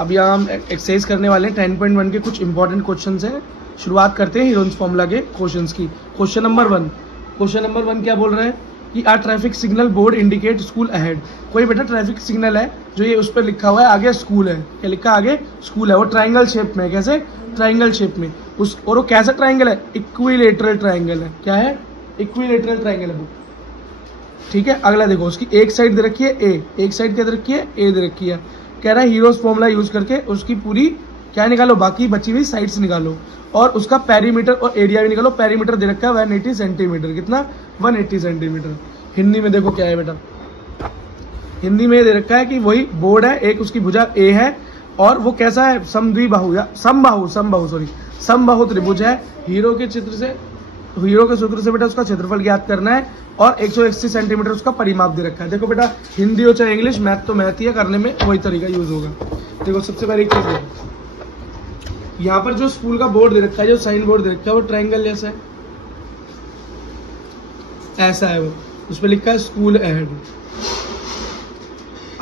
अब यहाँ हम एक्सरसाइज करने वाले हैं 10.1 के कुछ इंपॉर्टेंट क्वेश्चन है। शुरुआत करते हैं हीरोइंस फॉर्मूला के क्वेश्चंस की। क्वेश्चन नंबर 1 क्या बोल रहे हैं कि a traffic signal board indicate school ahead. कोई बेटा ट्रैफिक सिग्नल है जो ये उस पर लिखा हुआ है आगे स्कूल है, क्या लिखा है आगे स्कूल है, वो ट्राइंगल शेप में है। कैसे? ट्राइंगल शेप में। उस और वो कैसा ट्राइंगल है? इक्विलेटरल ट्राइंगल है। क्या है? इक्विलेटरल ट्राइंगल है। ठीक है, अगला देखो, उसकी एक साइड दे रखी है ए, एक साइड क्या दे रखी है? ए दे रखी है। कह रहा है हीरोज फॉर्मूला यूज करके उसकी पूरी क्या निकालो, बाकी बची हुई साइड्स निकालो और उसका पेरीमीटर और एरिया भी निकालो। पेरीमीटर दे रखा है 180 सेंटीमीटर। कितना? 180 सेंटीमीटर। हिंदी में देखो क्या है बेटा, हिंदी में दे रखा है कि वही बोर्ड है, एक उसकी भुजा ए है और वो कैसा है? समद्विबाहु या समबाहु त्रिभुज है। हीरो के सूत्र से बेटा उसका क्षेत्रफल ज्ञात करना है और 180 सेंटीमीटर उसका परिमाप दे रखा है। देखो बेटा, हिंदी हो चाहे इंग्लिश, मैथ तो मैथ ही है, करने में वही तरीका यूज होगा। देखो सबसे पहले एक चीज देखो, यहाँ पर जो स्कूल का बोर्ड दे रखा है, जो साइन बोर्ड दे रखा है, वो ट्राइंगल जैसा है, ऐसा है वो। उस पर लिखा है स्कूल अहेड,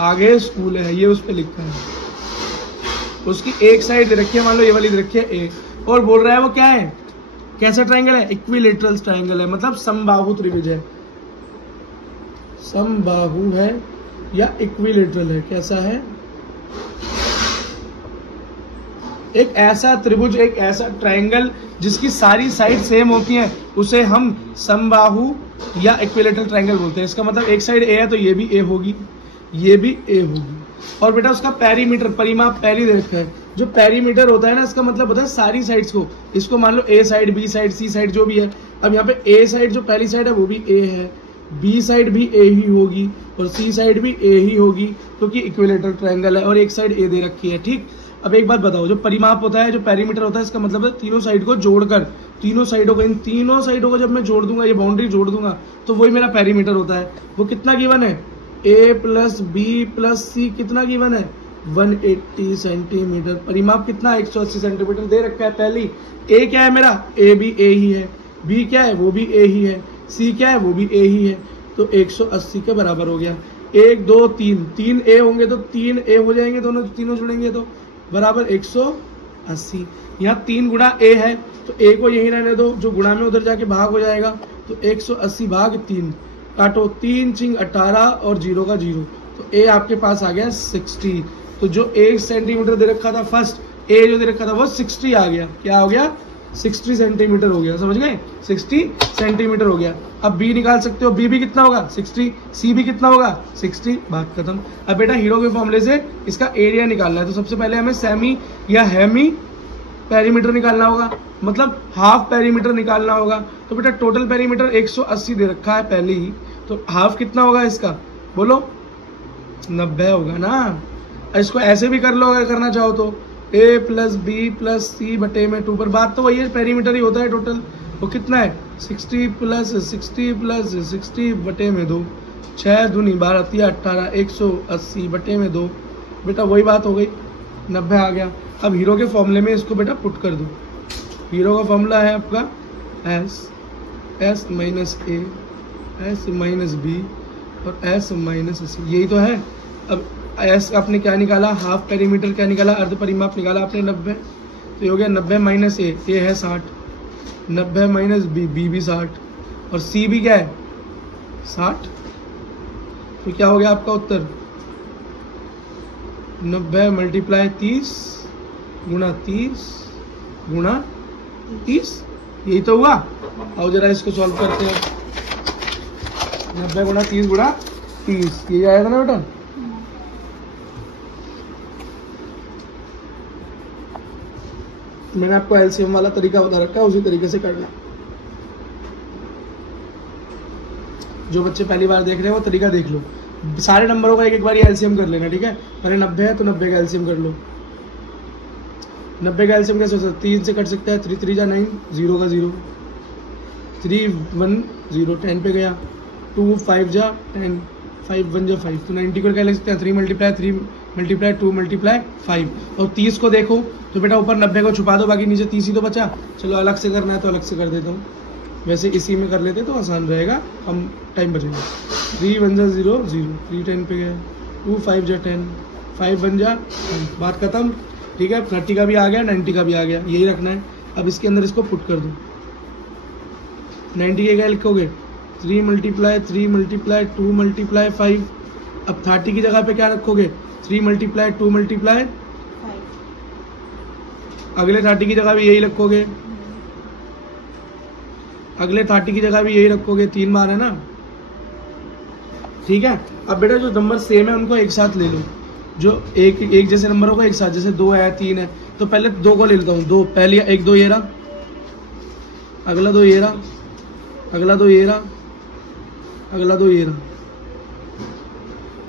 आगे स्कूल है, ये उस पर लिखा है। उसकी एक साइड दे रखी है, मान लो ये वाली दे रखी है ए, और बोल रहा है वो क्या है? कैसा ट्राइंगल है? इक्विलेटरल ट्राइंगल है, मतलब समबाहु त्रिभुज है। समबाहु है या इक्विलेटरल है? कैसा है? एक ऐसा त्रिभुज, एक ऐसा ट्राइंगल जिसकी सारी साइड सेम होती हैं, उसे हम समबाहु या इक्विलेटरल ट्राइंगल बोलते हैं। इसका मतलब एक साइड ए है तो ये भी ए होगी, ये भी ए होगी। और बेटा उसका पेरीमीटर, परिमाप पहले दे रखा है। जो पेरीमीटर होता है ना, इसका मतलब होता है सारी साइड्स को। इसको मान लो ए साइड, बी साइड, सी साइड जो भी है। अब यहाँ पे ए साइड जो पहली साइड है वो भी ए है, बी साइड भी ए ही होगी और सी साइड भी ए ही होगी, क्योंकि इक्विलेटरल ट्राइंगल है और एक साइड ए दे रखी है। ठीक, अब एक बात बताओ, जो परिमाप होता है, जो पेरीमीटर होता है, इसका मतलब है तीनों साइड को जोड़कर, तीनों साइडों को, इन तीनों साइडों को जब मैं जोड़ दूंगा, ये बाउंड्री जोड़ दूंगा, तो वही मेरा पेरीमीटर होता है। वो कितना गिवन है? ए प्लस बी प्लस सी कितना गिवन है? 180 सेंटीमीटर। परिमाप कितना? 180 सेंटीमीटर दे रखा है। पहली ए क्या है मेरा? ए भी ए ही है, बी क्या है? वो भी ए ही है, सी क्या है? वो भी ए ही है, तो 180 के बराबर हो गया। 1 2 3, 3 ए होंगे तो 3 ए हो जाएंगे, दोनों तीनों जुड़ेंगे तो बराबर 180। यहाँ 3 गुणा ए है तो ए को यही रहने दो, जो गुणा में उधर जाके भाग हो जाएगा, तो 180 भाग 3, काटो 3 चिंग 18 और 0 का 0, तो ए आपके पास आ गया 60। तो जो 1 सेंटीमीटर दे रखा था फर्स्ट, ए जो दे रखा था वो 60 आ गया। क्या हो गया? 60 सेंटीमीटर हो गया। समझ गए? 60 सेंटीमीटर हो गया। अब बी निकाल सकते हो, बी भी कितना होगा? 60, सी भी कितना होगा? 60, बात खत्म। अब बेटा हीरो के फॉर्मूले से इसका एरिया निकालना है, तो सबसे पहले हमें सेमी या हेमी पेरीमीटर निकालना होगा, मतलब हाफ पेरीमीटर निकालना होगा। तो बेटा टोटल पेरीमीटर 180 दे रखा है पहले ही, तो हाफ कितना होगा इसका? बोलो, 90 होगा ना। इसको ऐसे भी कर लो अगर करना चाहो तो, ए प्लस बी प्लस सी बटे में 2 पर। बात तो वही है, पेरीमीटर ही होता है टोटल। वो कितना है? 60 प्लस 60 बटे में 2, 6 दूनी 12 3 18, 180 बटे में 2। बेटा वही बात हो गई, 90 आ गया। अब हीरो के फॉर्मूले में इसको बेटा पुट कर दो। हीरो का फॉर्मूला है आपका एस माइनस ए, एस माइनस बी और एस माइनस सी, यही तो है। अब एस आपने क्या निकाला? Half perimeter. क्या निकाला? अर्ध परिमाप निकाला आपने 90, तो ये हो गया 90 माइनस ए है 60, 90 माइनस बी, बी भी 60 और सी भी क्या है? 60। तो क्या हो गया आपका उत्तर? 90 मल्टीप्लाई 30 गुणा 30 गुणा 30, यही तो हुआ। आओ जरा इसको सॉल्व करते हैं। 90 गुणा 30 गुणा 30, यही आया था ना बेटा? मैंने आपको एलसीएम वाला तरीका बता रखा है, उसी तरीके से करना। जो बच्चे पहली बार देख रहे हैं वो तरीका देख लो। सारे नंबरों का एक बार एलसीएम कर लेना, ठीक है? पहले 90 है तो 90 का एलसीएम कर लो। 90 का एलसीएम कैसे हो सकता है? 3 से कट सकता है, 3 3 जा 9, 0 का 0, 3 1 0, 10 पे गया, 2 5 जा 10, 5 1 जा 5, तो 90 को क्या लिख सकते हैं? 3 मल्टीप्लाई 2 मल्टीप्लाई 5। और 30 को देखो तो बेटा ऊपर 90 को छुपा दो, बाकी नीचे 30 ही तो बचा। चलो अलग से करना है तो अलग से कर देता हूँ, वैसे इसी में कर लेते तो आसान रहेगा, हम टाइम बचेगा। 3 1 जा 0 0, 3 10 पे गया, 2 5 जा 10, 5 बन जा, बात खत्म। ठीक है, 30 का भी आ गया, 90 का भी आ गया, यही रखना है। अब इसके अंदर इसको पुट कर दो। 90 के क्या लिखोगे? 3 × 3 × 2 × 5। अब 30 की जगह पे क्या रखोगे? 3 × 2 × 5। अगले 30 की जगह भी यही रखोगे, अगले 30 की जगह भी यही रखोगे, 3 बार है ना। ठीक है, अब बेटा जो नंबर सेम है उनको एक साथ ले लो, जो एक जैसे नंबरों को एक साथ, जैसे 2 है 3 है, तो पहले 2 को ले लेता हूँ। 2 पहले 1 2 ये रहा, अगला 2 ये रहा, अगला 2 ये रहा, अगला 2 ये रहा।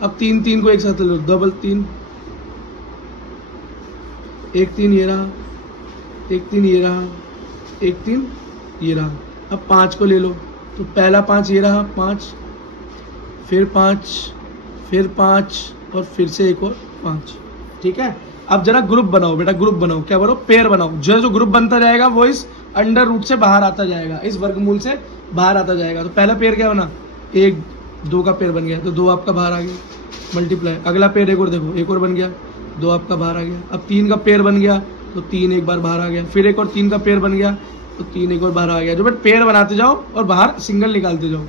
अब 3 को एक साथ ले लो, डबल 3, 1 3 ये रहा, 1 3 ये रहा, 1 3 ये रहा। अब 5 को ले लो, तो पहला 5 ये रहा, 5, फिर 5, फिर 5 और फिर से एक और 5। ठीक है, अब जरा ग्रुप बनाओ बेटा, ग्रुप बनाओ। क्या बनाओ? पेयर बनाओ। जो ग्रुप बनता जाएगा वो इस अंडर रूट से बाहर आता जाएगा, इस वर्गमूल से बाहर आता जाएगा। तो पहला पेयर क्या बना? 1 2 का पेयर बन गया, तो 2 आपका बाहर आ गया, मल्टीप्लाई। अगला पेयर एक और देखो, एक और बन गया, 2 आपका बाहर आ गया। अब 3 का पेयर बन गया, तो 3 एक बार बाहर आ गया, फिर एक और 3 का पेयर बन गया, तो 3 एक और बाहर आ गया। जो बेटा पेयर बनाते जाओ और बाहर सिंगल निकालते जाओ।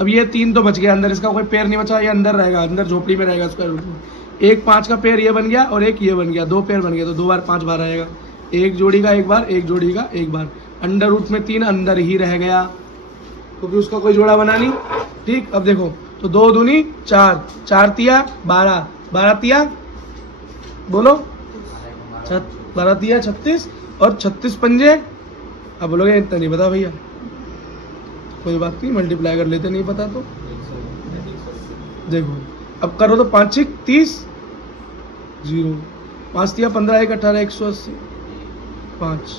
अब ये 3 तो बच गया, अंदर इसका कोई पेयर नहीं बचा, ये अंदर रहेगा, अंदर झोपड़ी में रहेगा स्क्वायर रूट में। एक 5 का पेयर ये बन गया और एक ये बन गया, 2 पेयर बन गया, तो 2 बार 5 बाहर आएगा। एक जोड़ी का एक बार, एक जोड़ी का एक बार। अंडर रूट में 3 अंदर ही रह गया, क्योंकि उसका कोई जोड़ा बना नहीं। ठीक, अब देखो, तो 2 दूनी 4, 4 तिया 12, 12 तिया बोलो 12 तिया 36 और 36 पंजे। अब बोलोगे इतना नहीं पता भैया, कोई बात नहीं, मल्टीप्लाई कर लेते, नहीं पता तो। देखो अब करो तो 5 6 30, 0, 5 तिया 15, 1 18, 180, 5।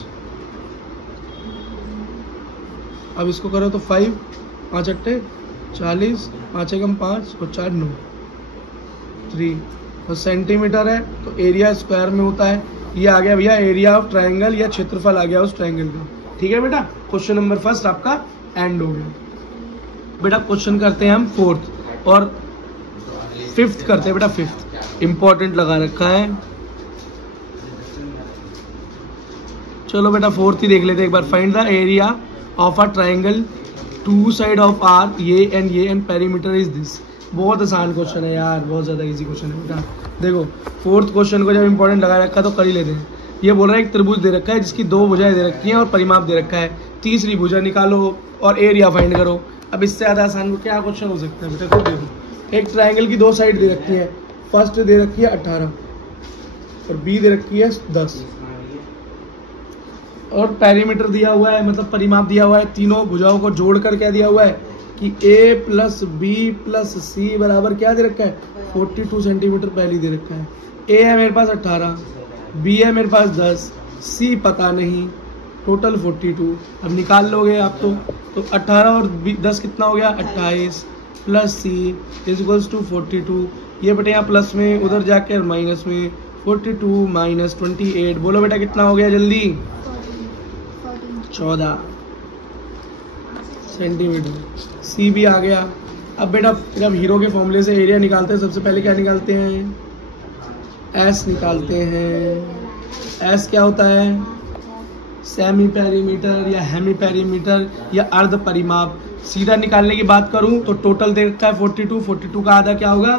अब इसको करो तो 5 5 8 40, 5 एकम 5 और 4 9, 3। और सेंटीमीटर है तो एरिया स्क्वायर में होता है। ये आ गया भैया एरिया ऑफ ट्रायंगल, या क्षेत्रफल आ गया उस ट्रायंगल का। ठीक है बेटा, क्वेश्चन नंबर फर्स्ट आपका एंड हो गया। बेटा क्वेश्चन करते हैं हम 4th और 5th करते हैं बेटा। 5th इंपॉर्टेंट लगा रखा है। चलो बेटा 4th ही देख लेते हैं एक बार। Find the area of a triangle, 2 side of are, ये एंड पेरीमीटर इज दिस। बहुत आसान क्वेश्चन है यार, बहुत ज़्यादा इजी क्वेश्चन है बेटा। देखो 4th क्वेश्चन को जब इंपॉर्टेंट लगा रखा है तो कर ही लेते हैं। ये बोल रहा है एक त्रिभुज दे रखा है जिसकी 2 भुजाएं दे रखी हैं और परिमाप दे रखा है, तीसरी भुजा निकालो और एरिया फाइंड करो। अब इससे ज़्यादा आसान क्या क्वेश्चन हो सकता है बेटा? तो देखो एक ट्रायंगल की 2 साइड दे रखी है, फर्स्ट दे रखी है 18 और बी दे रखी है 10, और पेरीमीटर दिया हुआ है, मतलब परिमाप दिया हुआ है। तीनों भुजाओं को जोड़कर क्या दिया हुआ है कि a + b + c बराबर क्या दे रखा है? 42 सेंटीमीटर पहले दे रखा है। a है मेरे पास 18, b है मेरे पास 10, c पता नहीं, टोटल 42। अब निकाल लोगे आप तो 18 और 10 कितना हो गया? 28 + c = 42। ये बेटे यहाँ प्लस में, उधर जाकर माइनस में, 42 - 28। बोलो बेटा कितना हो गया जल्दी? 14 सेंटीमीटर। सी भी आ गया। अब बेटा जब हीरो के फॉर्मूले से एरिया निकालते हैं सबसे पहले क्या निकालते हैं? एस निकालते हैं। एस क्या होता है? सेमी पेरीमीटर या हेमी पेरीमीटर या अर्ध परिमाप। सीधा निकालने की बात करूं तो टोटल दे रखा है 42, 42 का आधा क्या होगा?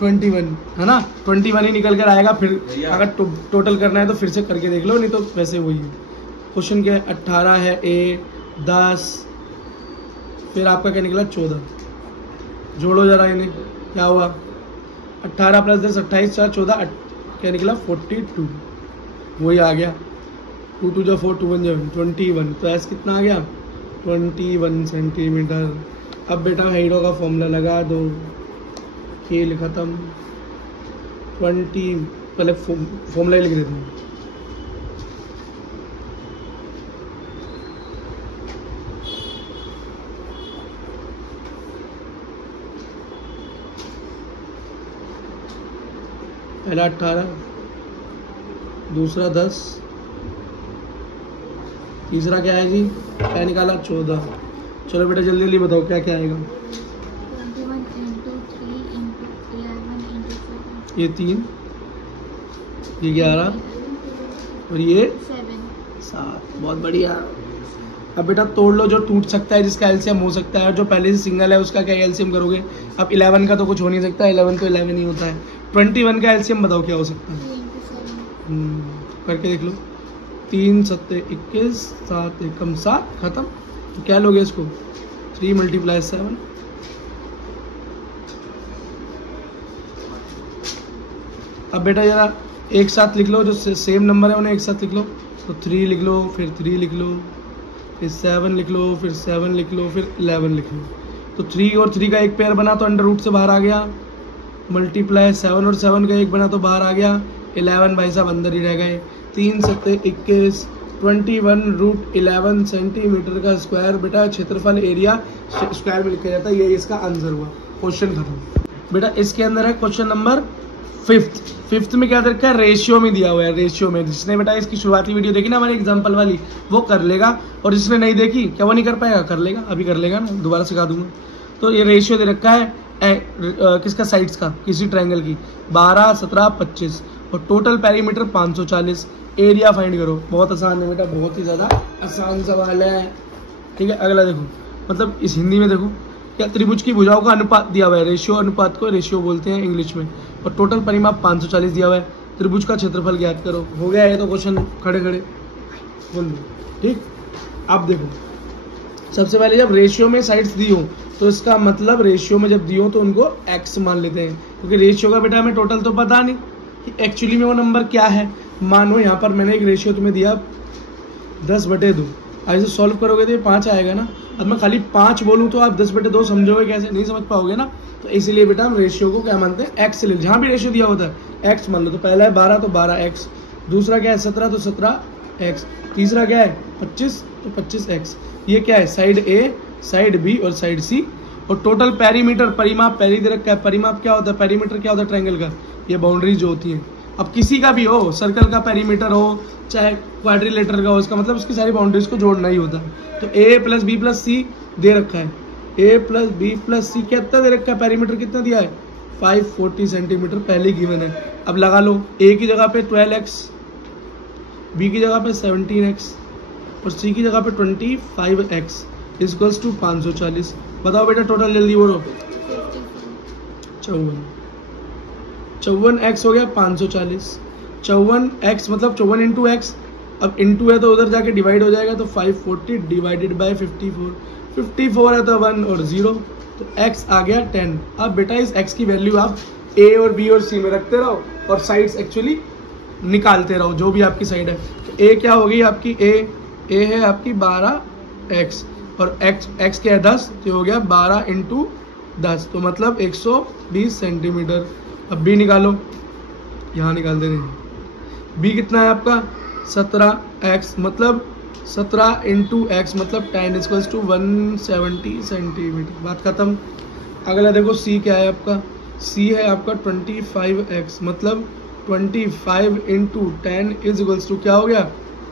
21 है ना, 21 ही निकल कर आएगा। फिर अगर टोटल करना है तो फिर से करके देख लो, नहीं तो वैसे वही है। क्वेश्चन क्या है? 18 है ए, 10, फिर आपका क्या निकला? 14। जोड़ो जरा इन्हें, क्या हुआ? 18 + 10 28, 4 14, क्या निकला? 42। वही आ गया। 2 2 जो 4, 2 1 जो 21। तो एस कितना आ गया? 21 सेंटीमीटर। अब बेटा हीरो का फॉर्मूला लगा दो, खेल खत्म। 20 पहले फॉर्मूला लिख देते हैं। पहला 18, दूसरा 10, तीसरा क्या है जी? क्या निकाला? 14। चलो बेटा जल्दी जल्दी बताओ क्या क्या आएगा? 21 × 3 × 11 ये 3, ये 11 और ये 7। बहुत बढ़िया। अब बेटा तोड़ लो जो टूट सकता है, जिसका एलसीएम हो सकता है, और जो पहले से सिंगल है उसका क्या एलसीएम करोगे। अब 11 का तो कुछ हो नहीं सकता, 11 तो 11 ही होता है। 21 का एलसीएम बताओ क्या हो सकता है। करके देख लो। 3 7 21, 7 एकम 7, खत्म। तो क्या लोगे इसको, 3 × 7। अब बेटा जरा एक साथ लिख लो, जो सेम नंबर है उन्हें एक साथ लिख लो। तो 3 लिख लो, फिर 3 लिख लो, फिर 7 लिख लो, फिर 7 लिख लो, फिर 11 लिख लो। तो 3 और 3 का एक पेयर बना तो अंडर रूट से बाहर आ गया, मल्टीप्लाई 7 और 7 का एक बना तो बाहर आ गया, 11 भाई साहब अंदर ही रह गए। 3 7 21, 21√11 सेंटीमीटर का स्क्वायर बेटा क्षेत्रफल एरिया स्क्वायर में लिखा जाता है। ये इसका आंसर हुआ। क्वेश्चन खत्म। बेटा इसके अंदर है क्वेश्चन नंबर 5th में क्या दे रखा है, रेशियो में दिया हुआ है। रेशियो में जिसने बेटा इसकी शुरुआती वीडियो देखी ना हमारी एग्जांपल वाली, वो कर लेगा, और जिसने नहीं देखी क्या वो नहीं कर पाएगा, कर लेगा। अभी कर लेगा ना, दोबारा सिखा दूंगा। तो ये रेशियो दे रखा है किसका, साइड्स का, किसी ट्रायंगल की 12 17 25 और टोटल पेरीमीटर 540। एरिया फाइंड करो। बहुत आसान है बेटा, बहुत ही ज़्यादा आसान सवाल है। ठीक है, अगला देखो, मतलब इस हिंदी में देखो क्या, त्रिभुज की भुजाओं का अनुपात दिया हुआ है। रेशियो, अनुपात को रेशियो बोलते हैं इंग्लिश में। और टोटल परिमाप 540 दिया हुआ है। त्रिभुज का क्षेत्रफल ज्ञात करो। हो गया है तो क्वेश्चन खड़े खड़े बोल दो। ठीक, अब देखो सबसे पहले जब रेशियो में साइड्स दी हो तो इसका मतलब रेशियो में जब दी हो तो उनको एक्स मान लेते हैं, क्योंकि रेशियो का बेटा हमें टोटल तो पता नहीं कि एक्चुअली में वो नंबर क्या है। मानो यहाँ पर मैंने एक रेशियो तुम्हें दिया 10/2, ऐसे सॉल्व करोगे तो ये 5 आएगा ना। अब मैं खाली 5 बोलूँ तो आप 10/2 समझोगे कैसे, नहीं समझ पाओगे ना। तो इसीलिए बेटा हम रेशियो को क्या मानते हैं, एक्स ले। जहाँ भी रेशियो दिया होता है एक्स मान लो। तो पहला है 12 तो 12x, दूसरा क्या है 17 तो 17x, तीसरा क्या है 25 तो 25x। ये क्या है, साइड ए, साइड बी और साइड सी। और टोटल पेरीमीटर, परिमाप पहले दे रखा है। परिमाप क्या होता है, पेरीमीटर क्या होता है ट्रायंगल का, ये बाउंड्री जो होती है। अब किसी का भी हो, सर्कल का पेरीमीटर हो चाहे क्वाड्रिलेटर का हो, इसका मतलब उसकी सारी बाउंड्रीज को जोड़ना ही होता है। तो a + b + c दे रखा है। a + b + c कितना दे रखा है, पेरीमीटर कितना दिया है 540 सेंटीमीटर पहले गिवन है। अब लगा लो, a की जगह पे 12x, b की जगह पे 17x और c की जगह पे 25x = 540। बताओ बेटा टोटल जल्दी बोलो। 54x हो गया 540। 54x मतलब 54 × x। अब इंटू है तो उधर जाके डिवाइड हो जाएगा, तो 540 / 54। 54 है तो 1 और 0, तो x आ गया 10। अब बेटा इस x की वैल्यू आप a और b और c में रखते रहो और साइड्स एक्चुअली निकालते रहो, जो भी आपकी साइड है। तो a क्या हो गई आपकी, a है आपकी 12x और x क्या है 10, तो हो गया 12 × 10, तो मतलब 120 सेंटीमीटर। अब b निकालो, यहाँ निकाल दे रहे। b कितना है आपका 17x, मतलब 17 × x मतलब 10 = 170 सेंटीमीटर। बात खत्म। अगला देखो c क्या है आपका, c है आपका 25x, मतलब 25 × 10 = क्या हो गया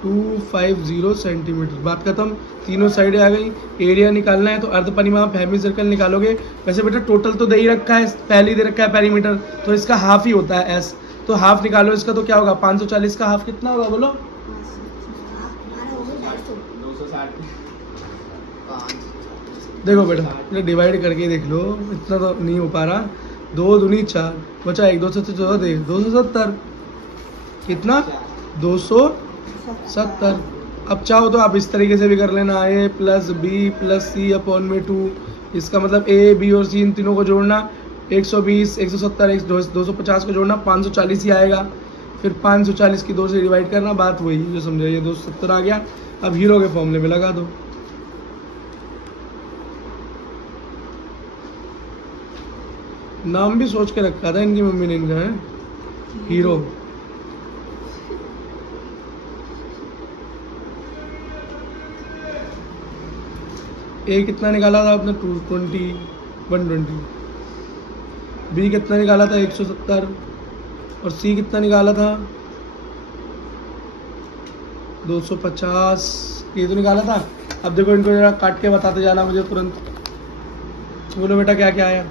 250 सेंटीमीटर। बात खत्म। तीनों साइडें आ गई। एरिया निकालना है तो अर्ध परिमाप हेमी सर्कल निकालोगे। वैसे बेटा टोटल तो दे ही रखा है, पहले दे रखा है पेरीमीटर, तो इसका हाफ ही होता है s, तो हाफ निकालो इसका। तो क्या होगा 540 का हाफ कितना होगा बोलो, 260। देखो बेटा डिवाइड करके देख लो, इतना तो नहीं हो पा रहा। 2 दूनी 4 बचा 1, 2 7 14 दे 270, कितना 270। अब चाहो तो आप इस तरीके से भी कर लेना, a + b + c/2। इसका मतलब a b और c इन तीनों को जोड़ना, 120 170 250 को जोड़ना 540 ही आएगा। फिर 540 की 2 से डिवाइड करना, बात वही जो समझाइए। 270 आ गया। अब हीरो के फॉर्मूले में लगा दो। नाम भी सोच के रखा था इनकी मम्मी ने, इनका है हीरो। ए कितना निकाला था आपने 220 120। बी कितना निकाला था 170 और सी कितना निकाला था 250। ये तो निकाला था। अब देखो इनको जरा काट के बताते जाना मुझे तुरंत। बोलो बेटा क्या क्या आया।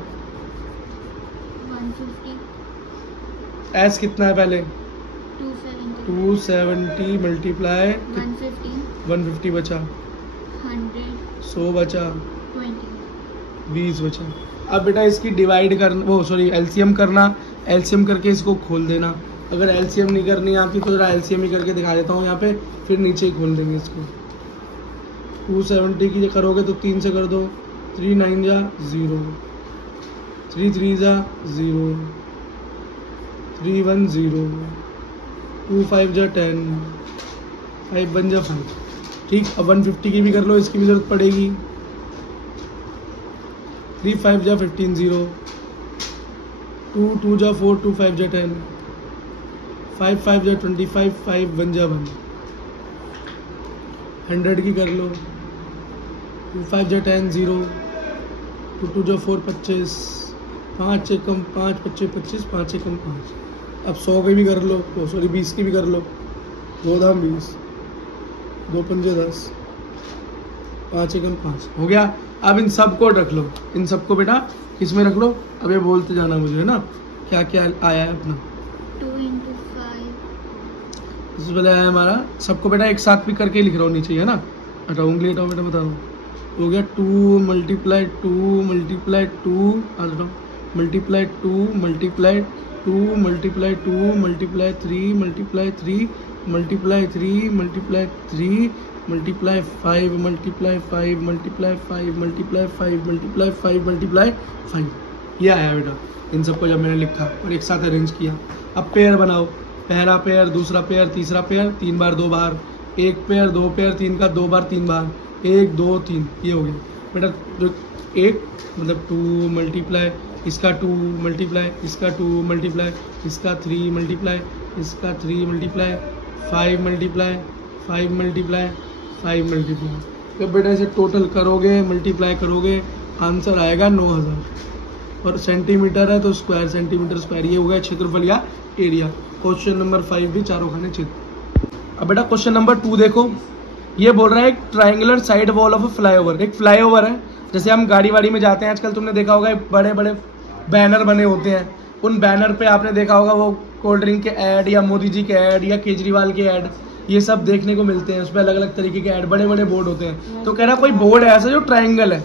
एस कितना है पहले 270 270 मल्टीप्लाई 150 बचा 100 बचा 20 20 बचा। अब बेटा इसकी डिवाइड करना, वो सॉरी एलसीएम करना, एलसीएम करके इसको खोल देना। अगर एलसीएम नहीं करनी आपकी तो जरा एलसीएम ही करके दिखा देता हूँ यहाँ पे, फिर नीचे ही खोल देंगे इसको। 270 की करोगे तो 3 से कर दो, 3 9 जा 0, 3 3 जा 0, 3 1 0, 2 5 जा 10, 5 1 जा 5। ठीक, अब 150 की भी कर लो, इसकी भी जरूरत पड़ेगी। 3 5 जा 15 0, 2 2 जा 4, 2 5 जा 10, 5 5 जा 25, 5 1 जा 1। 100 की कर लो, 2 5 जा 10 0, 2 2 जा 4 25, 5 से कम 5 25 25, 5 से कम 5। अब 100 की भी कर लो, सॉरी 20 की भी कर लो, 2 दाम 20, 2 पंजे 10, 5 से कम 5 हो गया। अब इन सबको रख लो, इन सबको बेटा इसमें रख लो। अब ये बोलते जाना मुझे, है ना, क्या क्या आया है अपना। 2 × 5 इससे पहले आया हमारा, सबको बेटा एक साथ भी करके लिख रहा हूँ नीचे, है ना। हटाओ उंगली हटाओ बेटा, बता रहा हूँ। हो गया 2 मल्टीप्लाई 2 मल्टीप्लाई 2, आ जाओ, multiply 2 multiply 2 multiply 2 multiply 3 multiply 3 multiply 3 multiply 3 multiply 5 multiply 5 multiply 5 multiply 5 multiply 5 multiply 5। ये आया बेटा इन सबको जब मैंने लिखा और एक साथ अरेंज किया। अब पेयर बनाओ, पहला पेयर, दूसरा पेयर, तीसरा पेयर, 3 बार 2 बार, एक पेयर 2 पेयर 3 का 2 बार 3 बार, 1 2 3, ये हो गया बेटा। जो एक मतलब 2 मल्टीप्लाई इसका 2 मल्टीप्लाई इसका 2 मल्टीप्लाई इसका 3 मल्टीप्लाई इसका 3 मल्टीप्लाई 5 मल्टीप्लाई 5 मल्टीप्लाई 5 मल्टीप्लाई। जब बेटा इसे टोटल करोगे, मल्टीप्लाई करोगे, आंसर आएगा 9000। और सेंटीमीटर है तो स्क्वायर, सेंटीमीटर स्क्वायर, ये हो गया क्षेत्रफल या एरिया। क्वेश्चन नंबर 5 भी चारों खाने चित्र। अब बेटा क्वेश्चन नंबर 2 देखो, ये बोल रहा है एक triangular side wall of a flyover. एक फ्लाईओवर है, जैसे हम गाड़ी वाड़ी में जाते हैं आजकल, तुमने देखा होगा बड़े बड़े बैनर बने होते हैं। उन बैनर पे आपने देखा होगा वो कोल्ड ड्रिंक के ऐड या मोदी जी के ऐड या केजरीवाल के ऐड, ये सब देखने को मिलते हैं। उस पर अलग अलग तरीके के ऐड, बड़े बड़े बोर्ड होते हैं। तो कह रहा कोई बोर्ड है ऐसा जो ट्राइंगल है।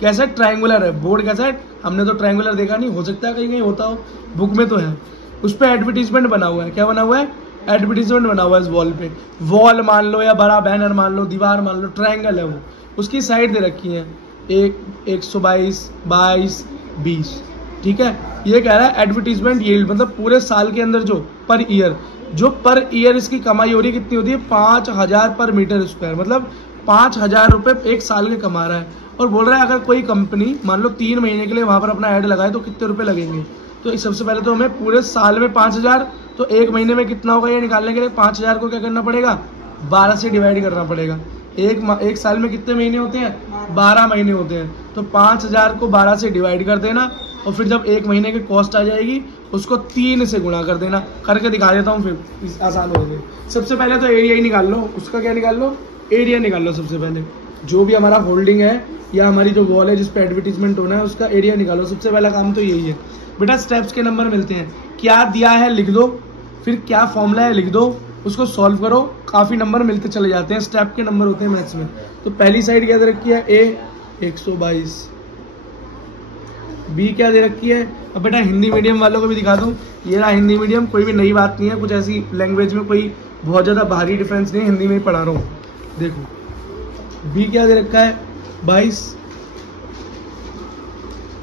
कैसा ट्राइंगुलर है बोर्ड, कैसा है, हमने तो ट्राइंगुलर देखा नहीं, हो सकता है कहीं कहीं होता हो, बुक में तो है। उस पर एडवर्टीजमेंट बना हुआ है। क्या बना हुआ है? एडवर्टीजमेंट बना हुआ है इस वॉल पे। वॉल मान लो या बड़ा बैनर मान लो, दीवार मान लो, ट्राइंगल है वो। उसकी साइड दे रखी है 122 22 20। ठीक है, ये कह रहा है एडवर्टीजमेंट यील्ड, मतलब पूरे साल के अंदर जो पर ईयर इसकी कमाई हो रही है, कितनी होती है? 5000 पर मीटर स्क्वायर, मतलब 5000 रुपये एक साल के कमा रहा है। और बोल रहा है अगर कोई कंपनी मान लो 3 महीने के लिए वहां पर अपना ऐड लगाए तो कितने रुपए लगेंगे। तो सबसे पहले तो हमें पूरे साल में 5000, तो एक महीने में कितना होगा ये निकालने के लिए 5000 को क्या करना पड़ेगा? 12 से डिवाइड करना पड़ेगा। एक साल में कितने महीने होते हैं? 12 महीने होते हैं। तो 5000 को 12 से डिवाइड कर देना, और फिर जब एक महीने की कॉस्ट आ जाएगी उसको 3 से गुणा कर देना। करके दिखा देता हूँ, फिर आसान हो गया। सबसे पहले तो एरिया ही निकाल लो। उसका क्या निकाल लो? एरिया निकाल लो। सबसे पहले जो भी हमारा होल्डिंग है या हमारी जो वॉल है जिस पे एडवर्टीजमेंट होना है, उसका एरिया निकालो। सबसे पहला काम तो यही है बेटा। स्टेप्स के नंबर मिलते हैं, क्या दिया है लिख दो, फिर क्या फॉर्मूला है लिख दो, उसको सॉल्व करो, काफी नंबर मिलते चले जाते हैं। स्टेप के नंबर होते हैं मैथ्स में। तो पहली साइड क्या दे रखी है? ए 122, बी क्या दे रखी है? अब बेटा हिंदी मीडियम वालों को भी दिखा दूं, ये रहा हिंदी मीडियम। कोई भी नई बात नहीं है, कुछ ऐसी लैंग्वेज में कोई बहुत ज्यादा भारी डिफरेंस नहीं है, हिंदी में ही पढ़ा रहा हूँ। देखो बी क्या दे रखा है? 22,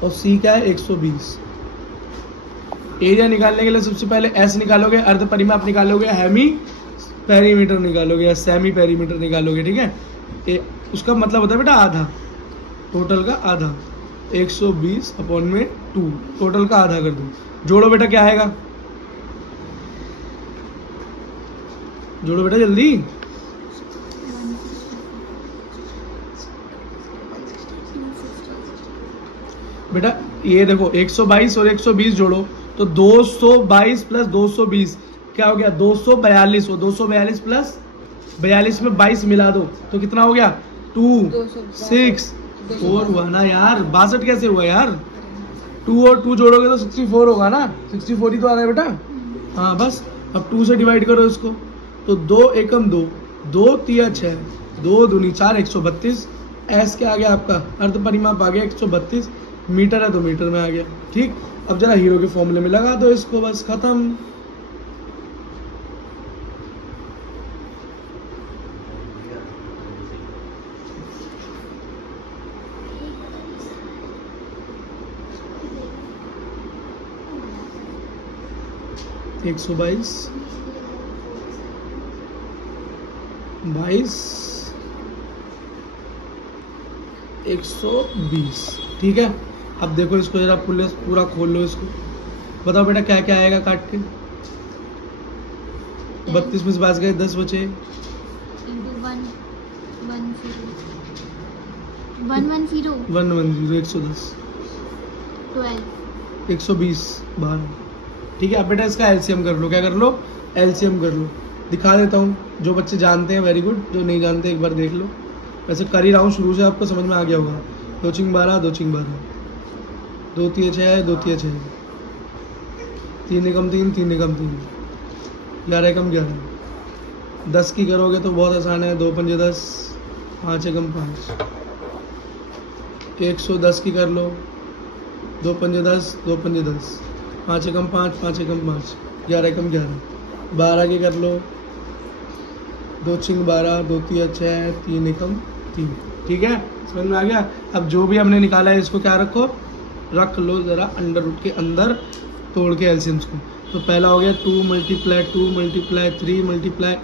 और सी क्या है? 120। एरिया निकालने के लिए सबसे पहले एस निकालोगे, अर्ध परिमाप निकालोगे, हेमी पेरीमीटर निकालोगे या सेमी पेरीमीटर निकालोगे। ठीक है, उसका मतलब होता है बेटा आधा, टोटल का आधा। 120 अपॉन में 2, टोटल का आधा कर दो। जोड़ो बेटा, क्या आएगा? जोड़ो बेटा जल्दी। बेटा ये देखो 122 और 120 जोड़ो तो 222 प्लस 220 क्या हो गया? 242। और 242 प्लस 42 में 22 मिला दो तो कितना हो गया? 264 हुआ ना यार। 62 कैसे हुआ यार? 2 और 2 जोड़ोगे तो 64 होगा ना। 64 ही तो आ रहा है बेटा। हाँ बस, अब 2 से डिवाइड करो इसको, तो 2 एकम 2, 2 तिया 6, 2 दूनी 4, 132। एस क्या आ गया आपका, अर्ध परिमाप आ गया 132 मीटर है तो मीटर में आ गया। ठीक, अब जरा हीरो के फॉर्मूले में लगा दो इसको, बस खत्म। एक 122 120। ठीक है, अब देखो इसको जरा पूरा खोल लो इसको, बताओ बेटा क्या क्या आएगा काट के। 32 में से 22 गए, 10 बचे। 110 110 120 12। ठीक है, अब बेटा इसका एलसीएम कर लो। क्या कर लो, एलसीएम कर लो। दिखा देता हूँ, जो बच्चे जानते हैं वेरी गुड, जो नहीं जानते एक बार देख लो। वैसे कर ही रहा हूँ शुरू से, आपको समझ में आ गया होगा। 2 चिंग 12, 2 चिंग 12, 2 तिया 6, 2 तिया 6, 3 एकम 3, 3 एकम 3, 11 एकम 11। 10 की करोगे तो बहुत आसान है, 2 पंजे 10, 5 एकम 5। 110 की कर लो, 2 पंजे 10, 2 पंजे 10, 5 एकम 5, 5 एकम 5, 11 एकम 11। 12 की कर लो, 2 चिंग 12, 2 तिया 6, 3 एकम 3। ठीक है, समझ में आ गया। अब जो भी हमने निकाला है इसको क्या रखो, रख लो जरा अंडर रूट के अंदर तोड़ के एलसीएम्स को। तो पहला हो गया 2 × 2 × 3 ×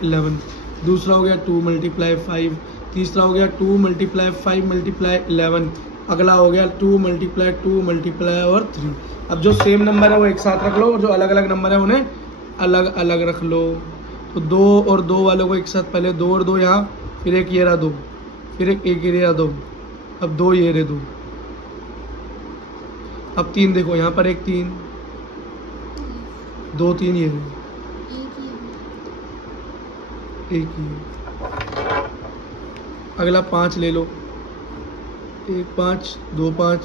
11। दूसरा हो गया 2 × 5। तीसरा हो गया 2 × 5 × 11। अगला हो गया 2 × 2 और 3। अब जो सेम नंबर है वो एक साथ रख लो, और जो अलग अलग नंबर है उन्हें अलग अलग रख लो। तो 2 और 2 वालों को एक साथ, पहले 2 और 2 यहाँ, फिर एक ये रहा 2, फिर एक ये रहा 2, अब 2 ये रहे 2, अब 3 देखो यहाँ पर, एक 3, 2 3 ये रहे, एक ही। अगला 5 ले लो, 1 5 2 5,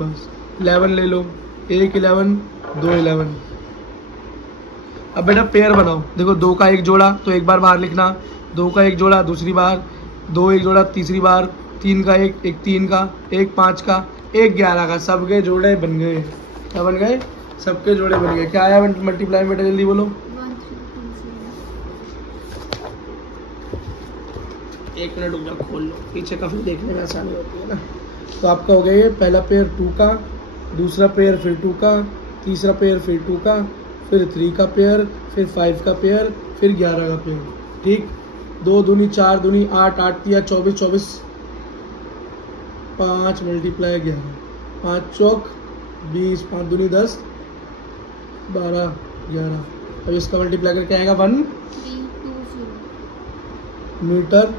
बस। 11 ले लो, 1 11 2 11। अब बेटा पेयर बनाओ, देखो 2 का एक जोड़ा तो एक बार बाहर लिखना, 2 का एक जोड़ा दूसरी बार, 2 एक जोड़ा तीसरी बार, 3 का एक 3 का, 1 5 का, 1 11 का, सबके जोड़े बन गए। क्या बन गए, सबके जोड़े बन गए। क्या आया मल्टीप्लाई बेटा, जल्दी बोलो। 1 मिनट रुक जाओ, खोल लो, पीछे का फिर देखने में आसानी होती है ना। तो आपका हो गया ये पहला पेयर 2 का, दूसरा पेयर फिर 2 का, तीसरा पेयर फिर 2 का, फिर 3 का पेयर, फिर 5 का पेयर, फिर 11 का पेयर। ठीक, 2 दूनी 4 दूनी 8, 8 तिया 24, 24 5 × 11, 5 चौक 20, 5 दूनी 10, 12 11। अब इसका मल्टीप्लाई करके आएगा 1 मीटर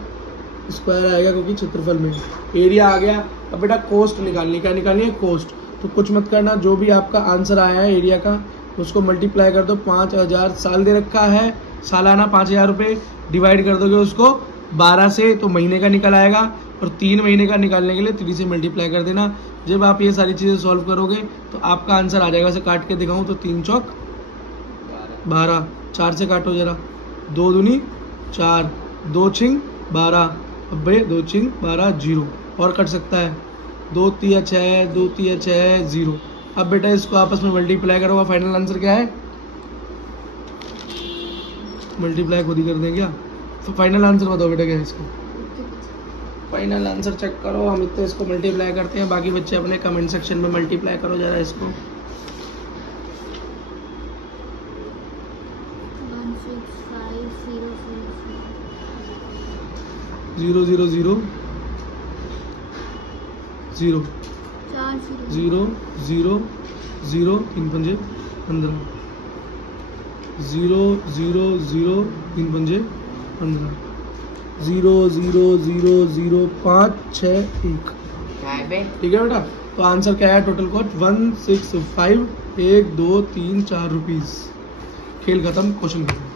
स्क्वायर आएगा, क्योंकि क्षेत्रफल में। एरिया आ गया। अब बेटा कोस्ट निकालनी, क्या निकालनी है, कोस्ट। तो कुछ मत करना, जो भी आपका आंसर आया है एरिया का उसको मल्टीप्लाई कर दो। 5000 साल दे रखा है, सालाना 5000 रुपये, डिवाइड कर दोगे उसको 12 से तो महीने का निकल आएगा, और 3 महीने का निकालने के लिए 3 से मल्टीप्लाई कर देना। जब आप ये सारी चीज़ें सॉल्व करोगे तो आपका आंसर आ जाएगा। वैसे काट के दिखाऊँ तो 3 चौक 12, 4 से काटो जरा, 2 दूनी 4, 2 चिंग 12, अब भाई 2 चिंग 12 0, और कट सकता है 2 तिया 6, 2 तिया 6 0। अब बेटा इसको आपस में मल्टीप्लाई करोगे, फाइनल आंसर क्या है, मल्टीप्लाई खुद ही कर दें क्या। तो फाइनल आंसर बताओ बेटा क्या है इसका, फाइनल आंसर चेक करो। हम इतने इसको मल्टीप्लाई करते हैं, बाकी बच्चे अपने कमेंट सेक्शन में मल्टीप्लाई करो जरा इसको। 0 0 0 0 0 0 0 3 पंजे 15, 0 0 0 3 पंजे 15, 0 0 0 0 5 6 1। ठीक है बेटा, तो आंसर क्या है, टोटल कॉस्ट 165 1 2 3 4 रुपीज़। खेल खत्म, क्वेश्चन खत्म।